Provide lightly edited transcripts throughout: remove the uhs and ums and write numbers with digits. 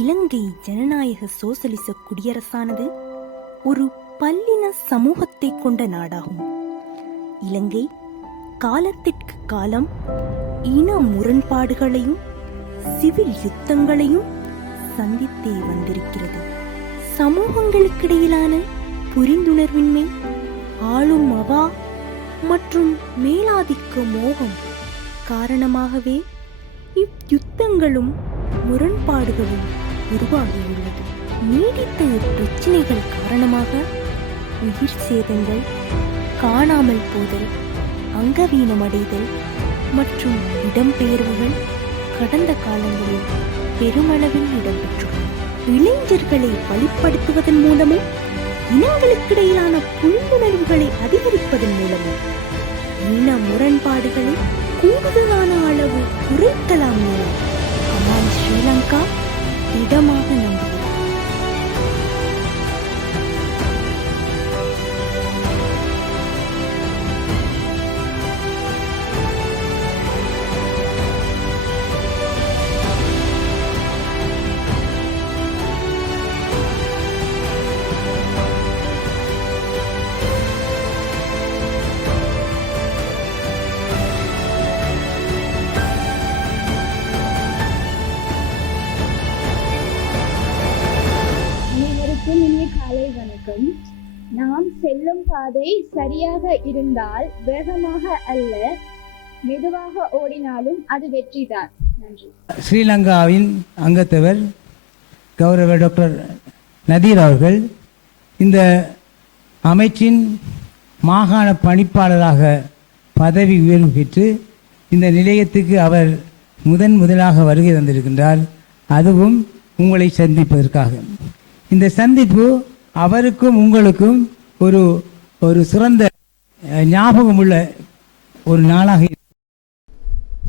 இலங்கை ஜனநாயக சோசலிச குடியரசானது ஒரு பல்லின சமூகத்தை கொண்ட நாடாகும். இலங்கை காலத்திற்கு காலம் இன முரண்பாடுகளையும் சிவில் யுத்தங்களையும் சந்தித்தே வந்திருக்கிறது. சமூகங்களுக்கிடையிலான புரிந்துணர்வின்மை, ஆளும் அவா மற்றும் மேலாதிக்க மோகம் காரணமாகவே இவ்யுத்தங்களும் முரண்பாடுகளும் உருவாகியுள்ளது. நீடித்த பிரச்சினைகள் காரணமாக உயிர் சேதங்கள், காணாமல் போதல், அங்கவீனமடைதல் மற்றும் இடம்பெயர்வுகள் கடந்த காலங்களில் பெருமளவில் இடம்பெற்றுள்ளன. இளைஞர்களை வழிப்படுத்துவதன் மூலமும் இனங்களுக்கிடையிலான புரிந்துணர்வுகளை அதிகரிப்பதன் மூலமும் இன முரண்பாடுகளை கூடுதலான அளவு குறைக்கலாம் என அம்மான் ஸ்ரீலங்கா திடமாக நம்புகிறது. இனிய காலை வணக்கம். நாம் செல்லும் பாதை சரியாக இருந்தால் வேகமாக அல்ல, மெதுவாக ஓடினாலும் அது வெற்றிதான். நன்றி. ஸ்ரீலங்காவின் அங்கத்தவர் கௌரவ டாக்டர் நதீர் அவர்கள் இந்த அமைச்சின் மாகாண பணிப்பாளராக பதவி உயர்வு பெற்று இந்த நிலையத்துக்கு அவர் முதலாக வருகை தந்திருக்கின்றார். அதுவும் உங்களை சந்திப்பதற்காக. இந்த சந்திப்பு அவருக்கும் உங்களுக்கும் ஒரு சிறந்த ஞாபகம் உள்ள ஒரு நாளாக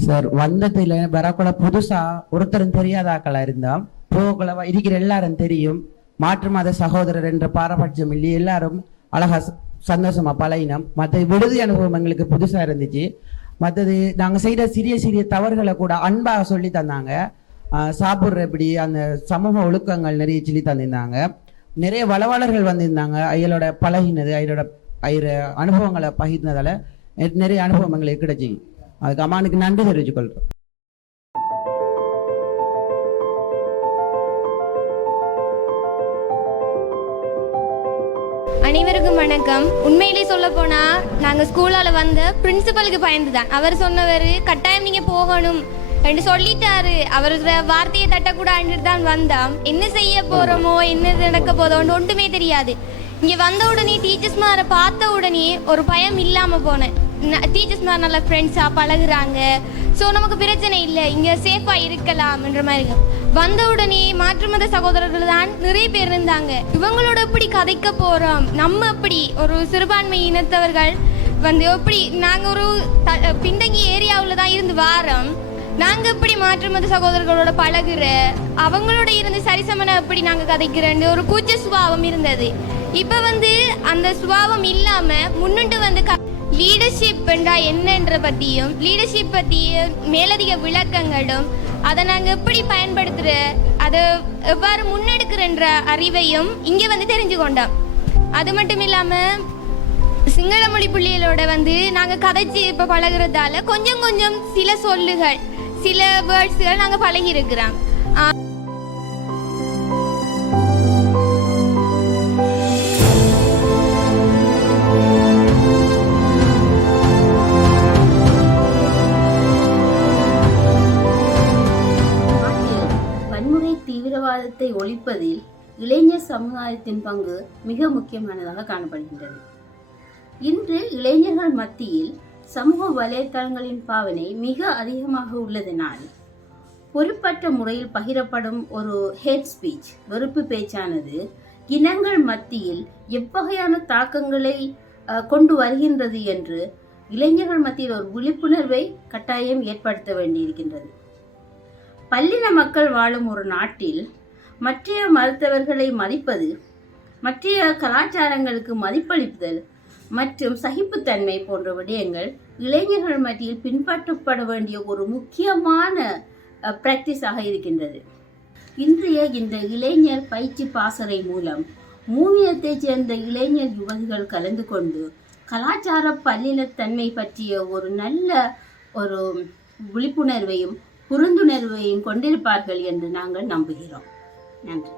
சார். வந்ததில் வரக்கூட புதுசா ஒருத்தரும் தெரியாதாக்களா இருந்தாம், போகல இருக்கிற எல்லாரும் தெரியும். மாற்று மத சகோதரர் என்ற பாரபட்சம் இல்லை, எல்லாரும் அழகா சந்தோஷமா பழகினோம். மற்ற விடுதி அனுபவம் எங்களுக்கு புதுசா இருந்துச்சு. மற்றது நாங்க செய்த சிறிய சிறிய தவறுகளை கூட அன்பாக சொல்லி தந்தாங்க. சாப்பிட்ற எப்படி அந்த சமூக ஒழுக்கங்கள் நிறைய சொல்லி தந்திருந்தாங்க. நிறைய வளவாளர்கள் வந்திருந்தாங்க. அயலோட பழகினது, அயலோட அனுபவங்களை பகிர்ந்ததால நிறைய அனுபவம் எங்களுக்கு கிடைச்சி. அதுக்கு அம்மானுக்கு நன்றி தெரிவிச்சு கொள்றோம். அனைவருக்கும் வணக்கம். உண்மையிலே சொல்ல போனா நாங்க ஸ்கூலால வந்த பிரின்சிபலுக்கு பயந்துதான். அவர் சொன்னவர் கட்டாயம் நீங்க போகணும் என்று சொல்லிட்டாரு. அவரோட வார்த்தையை தட்டக்கூடாது தான் வந்தோம். என்ன செய்ய போறோமோ, என்ன நடக்க போதோன்னு ஒன்றுமே தெரியாது. இங்க வந்த உடனே டீச்சர்ஸ் மாரை பார்த்த உடனே ஒரு பயம் இல்லாம போனேன். டீச்சர்ஸ் மார் நல்ல ஃப்ரெண்ட்ஸா பழகுறாங்க. ஸோ நமக்கு பிரச்சனை இல்லை, இங்க சேஃபா இருக்கலாம் என்ற மாதிரி இருக்கும். வந்த உடனே மாற்று மத சகோதரர்கள் தான் நிறைய பேர் இருந்தாங்க. இவங்களோட எப்படி கதைக்க போறோம், நம்ம எப்படி ஒரு சிறுபான்மை இனத்தவர்கள் வந்து எப்படி நாங்க ஒரு பின்தங்கிய ஏரியாவில் தான் இருந்து வாரோம். நாங்க எப்படி மாற்று மத சகோதரர்களோட பழகுற, அவங்களோட இருந்து சரிசமனை எப்படி நாங்க கதைக்கிறேன்னு ஒரு கூச்ச சுபாவம் இருந்தது. இப்ப வந்து அந்த சுபாவம் இல்லாம முன்னிட்டு வந்து லீடர்ஷிப் என்றா என்னன்ற பத்தியும், லீடர்ஷிப் பத்தியும் மேலதிக விளக்கங்களும், அதை நாங்க எப்படி பயன்படுத்துற, அதை எவ்வாறு முன்னெடுக்கிறன்ற அறிவையும் இங்க வந்து தெரிஞ்சு கொண்டோம். அது மட்டும் இல்லாம சிங்கள மொழி புள்ளிகளோட வந்து நாங்க கதைச்சு இப்ப பழகுறதால கொஞ்சம் கொஞ்சம் சில சொல்லுகள், சில வேர்ட்ஸ்கள் நாங்க பழகி இருக்கிறோம். வன்முறை தீவிரவாதத்தை ஒழிப்பதில் இளைஞர் சமுதாயத்தின் பங்கு மிக முக்கியமானதாக காணப்படுகின்றது. இன்று இளைஞர்கள் மத்தியில் சமூக வலைத்தளங்களின் பாவனை மிக அதிகமாக உள்ளதனால் பொறுப்பற்ற முறையில் பகிரப்படும் ஒரு ஹேட் ஸ்பீச், வெறுப்பு பேச்சானது இனங்கள் மத்தியில் எவ்வகையான தாக்கங்களை கொண்டு வருகின்றது என்று இளைஞர்கள் மத்தியில் ஒரு விழிப்புணர்வை கட்டாயம் ஏற்படுத்த வேண்டியிருக்கின்றது. பல்லின மக்கள் வாழும் ஒரு நாட்டில் மற்ற மருத்துவர்களை மதிப்பது, மற்ற கலாச்சாரங்களுக்கு மதிப்பளிப்புதல் மற்றும் சகிப்புத்தன்மை போன்ற விடயங்கள் இளைஞர்கள் மத்தியில் பின்பற்றப்பட வேண்டிய ஒரு முக்கியமான பிராக்டிஸாக இருக்கின்றது. இன்றைய இந்த இளைஞர் பயிற்சி பாசறை மூலம் மூவியத்தைச் சேர்ந்த இளைஞர் யுவதிகள் கலந்து கொண்டு கலாச்சார பல்லினத்தன்மை பற்றிய ஒரு நல்ல ஒரு விழிப்புணர்வையும் புரிந்துணர்வையும் கொண்டிருப்பார்கள் என்று நாங்கள் நம்புகிறோம். நன்றி.